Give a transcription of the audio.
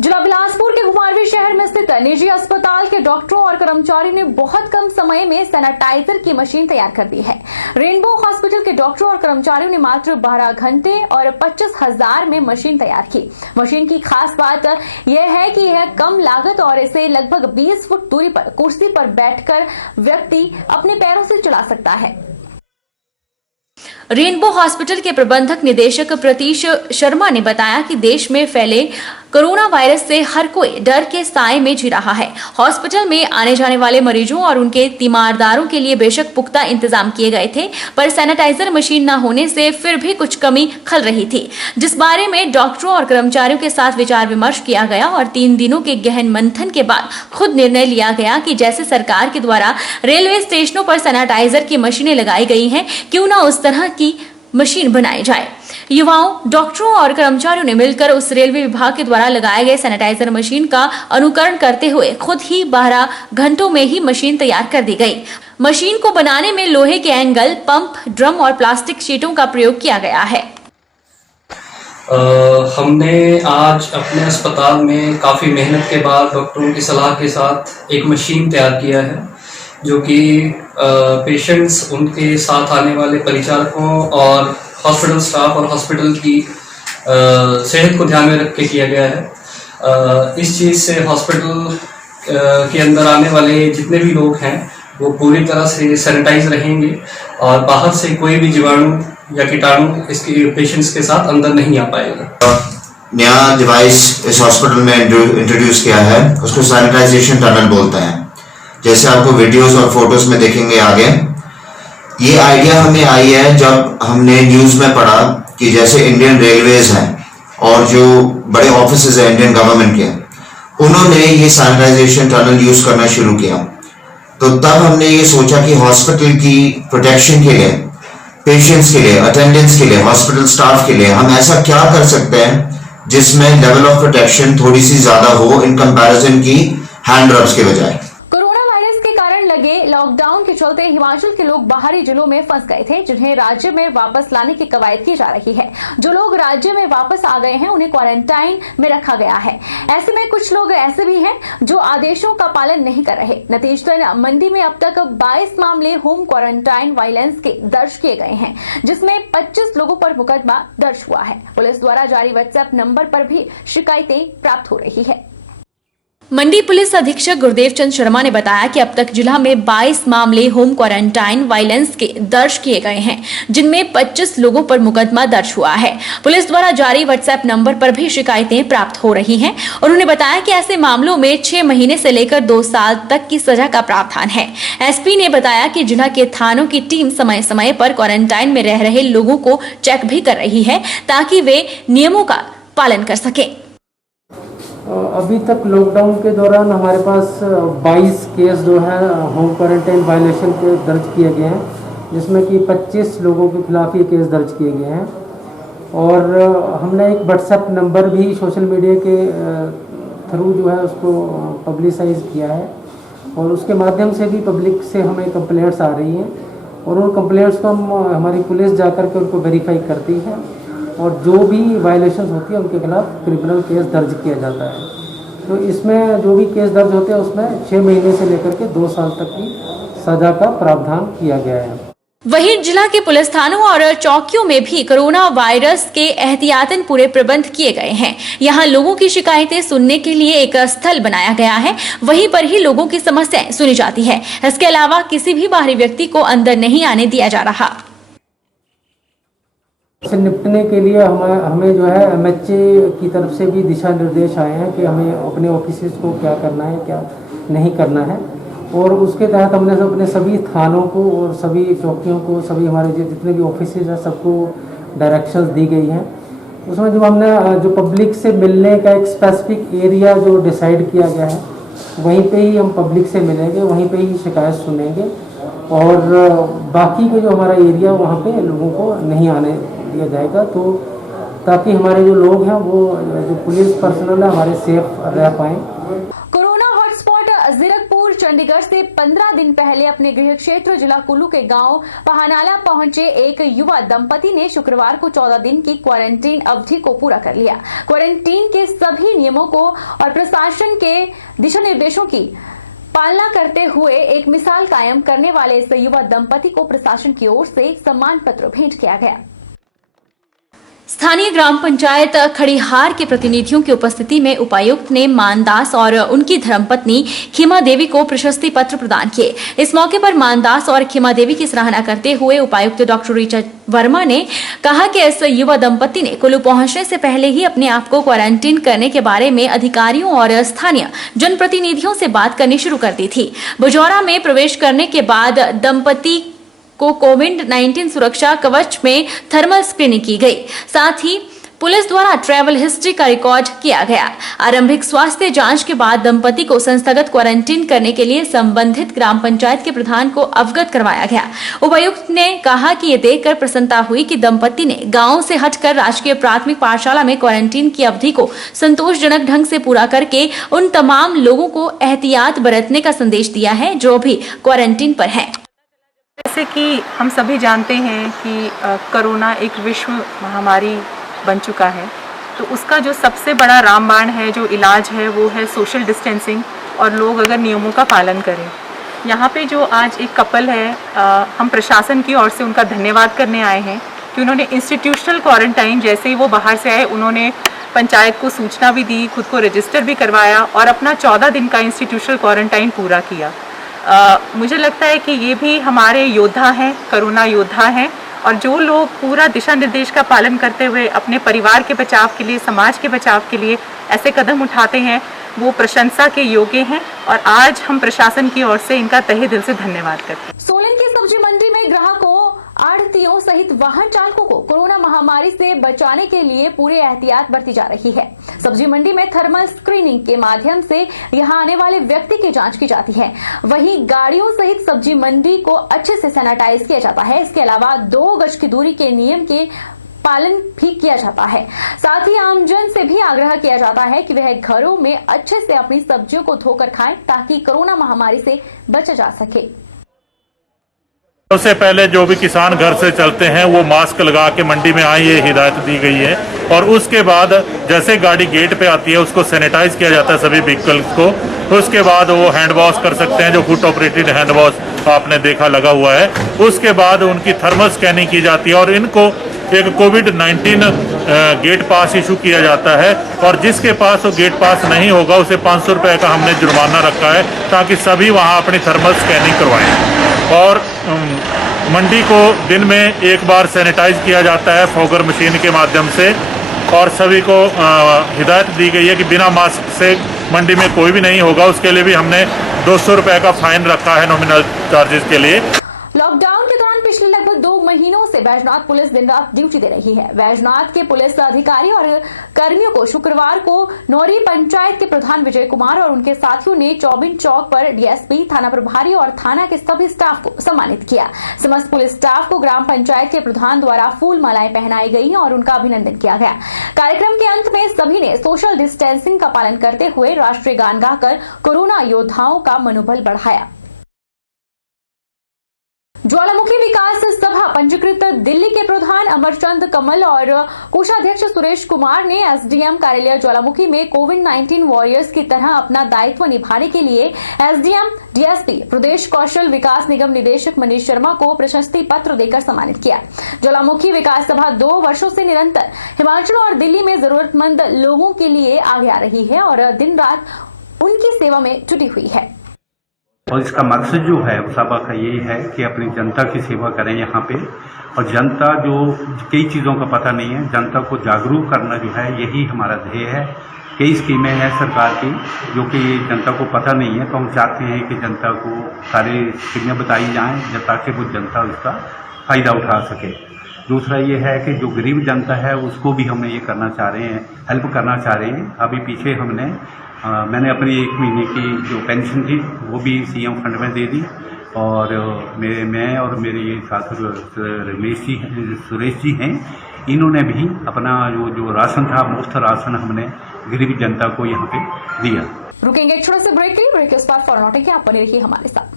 जिला बिलासपुर के घुमारवीं शहर में स्थित निजी अस्पताल के डॉक्टरों और कर्मचारियों ने बहुत कम समय में सैनिटाइजर की मशीन तैयार कर दी है। रेनबो हॉस्पिटल के डॉक्टरों और कर्मचारियों ने मात्र 12 घंटे और 25,000 में मशीन तैयार की। मशीन की खास बात यह है कि यह कम लागत और इसे लगभग 20 फुट दूरी पर कुर्सी पर बैठकर व्यक्ति अपने पैरों से चला सकता है। रेनबो हॉस्पिटल के प्रबंधक निदेशक प्रतीश शर्मा ने बताया कि देश में फैले कोरोना वायरस से हर कोई डर के साए में जी रहा है। हॉस्पिटल में आने जाने वाले मरीजों और उनके तीमारदारों के लिए बेशक पुख्ता इंतजाम किए गए थे, पर सैनिटाइजर मशीन न होने से फिर भी कुछ कमी खल रही थी, जिस बारे में डॉक्टरों और कर्मचारियों के साथ विचार विमर्श किया गया और 3 दिनों के गहन मंथन के बाद खुद निर्णय लिया गया कि जैसे सरकार के द्वारा रेलवे स्टेशनों पर सैनिटाइजर की मशीनें लगाई गई हैं, क्यों न उस तरह की मशीन बनाई जाए। युवाओं, डॉक्टरों और कर्मचारियों ने मिलकर उस रेलवे विभाग के द्वारा लगाए गए सैनिटाइजर मशीन का अनुकरण करते हुए खुद ही 12 घंटों में ही मशीन तैयार कर दी गई। मशीन को बनाने में लोहे के एंगल, पंप, ड्रम और प्लास्टिक शीटों का प्रयोग किया गया है। हमने आज अपने अस्पताल में काफ़ी मेहनत के बाद डॉक्टरों की सलाह के साथ एक मशीन तैयार किया है, जो कि पेशेंट्स, उनके साथ आने वाले परिचालकों और हॉस्पिटल स्टाफ और हॉस्पिटल की सेहत को ध्यान में रख के किया गया है। इस चीज़ से हॉस्पिटल के अंदर आने वाले जितने भी लोग हैं वो पूरी तरह से सैनिटाइज रहेंगे और बाहर से कोई भी जीवाणु या कीटाणु इसके पेशेंट्स के साथ अंदर नहीं आ पाएगा। नया डिवाइस इस हॉस्पिटल में इंट्रोड्यूस किया है, उसको सैनिटाइजेशन टनल बोलते हैं। जैसे आपको वीडियोस और फोटोज में देखेंगे आगे। ये आइडिया हमें आई है जब हमने न्यूज़ में पढ़ा कि जैसे इंडियन रेलवेज हैं और जो बड़े ऑफिसेज हैं इंडियन गवर्नमेंट के, उन्होंने ये सैनिटाइजेशन टनल यूज करना शुरू किया। तो तब हमने ये सोचा कि हॉस्पिटल की प्रोटेक्शन के लिए, पेशेंट्स के लिए, अटेंडेंट्स के लिए, हॉस्पिटल स्टाफ के लिए हम ऐसा क्या कर सकते हैं जिसमें लेवल ऑफ प्रोटेक्शन थोड़ी सी ज्यादा हो इन कंपैरिजन की हैंड रब्स के बजाय। लॉकडाउन के चलते हिमाचल के लोग बाहरी जिलों में फंस गए थे, जिन्हें राज्य में वापस लाने की कवायद की जा रही है। जो लोग राज्य में वापस आ गए हैं उन्हें क्वारंटाइन में रखा गया है। ऐसे में कुछ लोग ऐसे भी हैं जो आदेशों का पालन नहीं कर रहे। नतीजतन मंडी में अब तक 22 मामले होम क्वारंटाइन वायलेंस के दर्ज किए गए हैं, जिसमें 25 लोगों पर मुकदमा दर्ज हुआ है। पुलिस द्वारा जारी व्हाट्सएप नंबर पर भी शिकायतें प्राप्त हो रही है। मंडी पुलिस अधीक्षक गुरदेव चंद शर्मा ने बताया कि अब तक जिला में 22 मामले होम क्वारंटाइन वायलेंस के दर्ज किए गए हैं, जिनमें 25 लोगों पर मुकदमा दर्ज हुआ है। पुलिस द्वारा जारी व्हाट्सएप नंबर पर भी शिकायतें प्राप्त हो रही हैं। उन्होंने बताया कि ऐसे मामलों में 6 महीने से लेकर 2 साल तक की सजा का प्रावधान है। एसपी ने बताया कि जिला के थानों की टीम समय समय पर क्वारंटाइन में रह रहे लोगों को चेक भी कर रही है, ताकि वे नियमों का पालन कर सके। अभी तक लॉकडाउन के दौरान हमारे पास 22 केस जो है होम क्वारंटाइन वायलेशन के दर्ज किए गए हैं, जिसमें कि 25 लोगों के खिलाफ ये केस दर्ज किए गए हैं। और हमने एक व्हाट्सएप नंबर भी सोशल मीडिया के थ्रू जो है उसको पब्लिसाइज किया है, और उसके माध्यम से भी पब्लिक से हमें कंप्लेंट्स आ रही हैं, और उन कंप्लेंट्स को हमारी पुलिस जाकर के उनको वेरीफाई करती है, और जो भी वायलेशन होती है उनके खिलाफ क्रिमिनल केस दर्ज किया जाता है। तो इसमें जो भी केस दर्ज होते हैं उसमें 6 महीने से लेकर के 2 साल तक की सजा का प्रावधान किया गया है। वहीं जिला के पुलिस थानों और चौकियों में भी कोरोना वायरस के एहतियातन पूरे प्रबंध किए गए हैं। यहां लोगों की शिकायतें सुनने के लिए एक स्थल बनाया गया है, वहीं पर ही लोगों की समस्याएं सुनी जाती है। इसके अलावा किसी भी बाहरी व्यक्ति को अंदर नहीं आने दिया जा रहा। से निपटने के लिए हमें जो है एमएचए की तरफ से भी दिशा निर्देश आए हैं कि हमें अपने ऑफिसेज को क्या करना है, क्या नहीं करना है, और उसके तहत हमने अपने सभी थानों को और सभी चौकियों को, सभी हमारे जितने भी ऑफिसेज हैं सबको डायरेक्शंस दी गई हैं। उसमें जो हमने जो पब्लिक से मिलने का एक स्पेसिफिक एरिया जो डिसाइड किया गया है, वहीं पे ही हम पब्लिक से मिलेंगे, वहीं पे ही शिकायत सुनेंगे, और बाकी का जो हमारा एरिया वहाँ पे लोगों को नहीं आने दिया जाएगा, तो ताकि हमारे जो लोग हैं वो जो पुलिस पर्सनल है हमारे सेफ रह पाएँ। कोरोना हॉटस्पॉट जीरकपुर चंडीगढ़ से 15 दिन पहले अपने गृह क्षेत्र जिला कुल्लू के गांव पहानाला पहुंचे एक युवा दंपति ने शुक्रवार को 14 दिन की क्वारंटीन अवधि को पूरा कर लिया। क्वारंटीन के सभी नियमों को और प्रशासन के दिशा निर्देशों की पालना करते हुए एक मिसाल कायम करने वाले इस युवा दंपति को प्रशासन की ओर से सम्मान पत्र भेंट किया गया। स्थानीय ग्राम पंचायत खड़ीहार के प्रतिनिधियों की उपस्थिति में उपायुक्त ने मानदास और उनकी धर्मपत्नी खीमा देवी को प्रशस्ति पत्र प्रदान किए। इस मौके पर मानदास और खीमा देवी की सराहना करते हुए उपायुक्त डॉक्टर ऋचा वर्मा ने कहा कि इस युवा दंपति ने कुल्लू पहुंचने से पहले ही अपने आप को क्वारंटीन करने के बारे में अधिकारियों और स्थानीय जनप्रतिनिधियों से बात करनी शुरू कर दी थी। बुजौरा में प्रवेश करने के बाद दंपति को कोविड-19 सुरक्षा कवच में थर्मल स्क्रीनिंग की गई। साथ ही पुलिस द्वारा ट्रैवल हिस्ट्री का रिकॉर्ड किया गया। आरंभिक स्वास्थ्य जांच के बाद दंपति को संस्थागत क्वारंटीन करने के लिए संबंधित ग्राम पंचायत के प्रधान को अवगत करवाया गया। उपायुक्त ने कहा कि ये देखकर प्रसन्नता हुई कि दंपति ने गांव से हटकर राजकीय प्राथमिक पाठशाला में क्वारंटीन की अवधि को संतोषजनक ढंग से पूरा करके उन तमाम लोगों को एहतियात बरतने का संदेश दिया है जो भी क्वारंटीन पर है। जैसे कि हम सभी जानते हैं कि कोरोना एक विश्व महामारी बन चुका है, तो उसका जो सबसे बड़ा रामबाण है, जो इलाज है, वो है सोशल डिस्टेंसिंग और लोग अगर नियमों का पालन करें। यहाँ पे जो आज एक कपल है, हम प्रशासन की ओर से उनका धन्यवाद करने आए हैं कि उन्होंने इंस्टीट्यूशनल क्वारंटाइन, जैसे ही वो बाहर से आए उन्होंने पंचायत को सूचना भी दी, खुद को रजिस्टर भी करवाया और अपना 14 दिन का इंस्टीट्यूशनल क्वारंटाइन पूरा किया। मुझे लगता है कि ये भी हमारे योद्धा हैं, कोरोना योद्धा हैं, और जो लोग पूरा दिशा निर्देश का पालन करते हुए अपने परिवार के बचाव के लिए, समाज के बचाव के लिए ऐसे कदम उठाते हैं, वो प्रशंसा के योग्य हैं और आज हम प्रशासन की ओर से इनका तहे दिल से धन्यवाद करते हैं। सोलन की सब्जी मंडी में ग्राहकों, आढ़तियों सहित वाहन चालकों को कोरोना महामारी से बचाने के लिए पूरी एहतियात बरती जा रही है। सब्जी मंडी में थर्मल स्क्रीनिंग के माध्यम से यहां आने वाले व्यक्ति की जांच की जाती है। वहीं गाड़ियों सहित सब्जी मंडी को अच्छे से सैनिटाइज किया जाता है। इसके अलावा 2 गज की दूरी के नियम के पालन भी किया जाता है। साथ ही आमजन से भी आग्रह किया जाता है कि वह घरों में अच्छे से अपनी सब्जियों को धोकर खाएं ताकि कोरोना महामारी से बचा जा सके। सबसे पहले जो भी किसान घर से चलते हैं वो मास्क लगा के मंडी में आए, ये हिदायत दी गई है। और उसके बाद जैसे गाड़ी गेट पे आती है उसको सैनिटाइज किया जाता है सभी व्हीकल्स को। उसके बाद वो हैंड वॉश कर सकते हैं, जो फुट ऑपरेटेड हैंड वॉश आपने देखा लगा हुआ है। उसके बाद उनकी थर्मल स्कैनिंग की जाती है और इनको एक कोविड-19 गेट पास इशू किया जाता है। और जिसके पास वो गेट पास नहीं होगा उसे 500 रुपये का हमने जुर्माना रखा है ताकि सभी वहाँ अपनी थर्मल स्कैनिंग करवाएं। और मंडी को दिन में एक बार सैनिटाइज किया जाता है फॉगर मशीन के माध्यम से। और सभी को हिदायत दी गई है कि बिना मास्क से मंडी में कोई भी नहीं होगा। उसके लिए भी हमने 200 रुपये का फाइन रखा है नॉमिनल चार्जेस के लिए। लॉकडाउन के दौरान पिछले लगभग 2 महीनों से बैजनाथ पुलिस दिन रात ड्यूटी दे रही है। बैजनाथ के पुलिस अधिकारी और कर्मियों को शुक्रवार को नौरी पंचायत के प्रधान विजय कुमार और उनके साथियों ने चौबिन चौक पर डीएसपी, थाना प्रभारी और थाना के सभी स्टाफ को सम्मानित किया। समस्त पुलिस स्टाफ को ग्राम पंचायत के प्रधान द्वारा फूल मालाएं पहनाई गई और उनका अभिनंदन किया गया। कार्यक्रम के अंत में सभी ने सोशल डिस्टेंसिंग का पालन करते हुए राष्ट्रीय गान गाकर कोरोना योद्धाओं का मनोबल बढ़ाया। ज्वालामुखी विकास सभा पंजीकृत दिल्ली के प्रधान अमरचंद कमल और कोषाध्यक्ष सुरेश कुमार ने एसडीएम कार्यालय ज्वालामुखी में कोविड-19 वॉरियर्स की तरह अपना दायित्व निभाने के लिए एसडीएम, डीएसपी, प्रदेश कौशल विकास निगम निदेशक मनीष शर्मा को प्रशस्ति पत्र देकर सम्मानित किया। ज्वालामुखी विकास सभा 2 वर्षों से निरंतर हिमाचल और दिल्ली में जरूरतमंद लोगों के लिए आगे आ रही है और दिन रात उनकी सेवा में जुटी हुई है। और इसका मकसद जो है सभा का यही है कि अपनी जनता की सेवा करें यहाँ पे। और जनता जो कई चीज़ों का पता नहीं है, जनता को जागरूक करना जो है यही हमारा ध्येय है। कई स्कीमें हैं सरकार की जो कि जनता को पता नहीं है, तो हम चाहते हैं कि जनता को सारी स्कीमें बताई जाएँ ताकि वो जनता उसका फ़ायदा उठा सके। दूसरा ये है कि जो गरीब जनता है उसको भी हम ये करना चाह रहे हैं, हेल्प करना चाह रहे हैं। अभी पीछे मैंने अपनी 1 महीने की जो पेंशन थी वो भी सीएम फंड में दे दी। और मैं और मेरे साथ सुरेश जी हैं, इन्होंने भी अपना जो राशन था, मुफ्त राशन हमने गरीब जनता को यहाँ पे दिया। रुकेंगे एक छोटे से ब्रेक के लिए। ब्रेक के उस पर फॉलो नोटिंग आप बने रहिए हमारे साथ।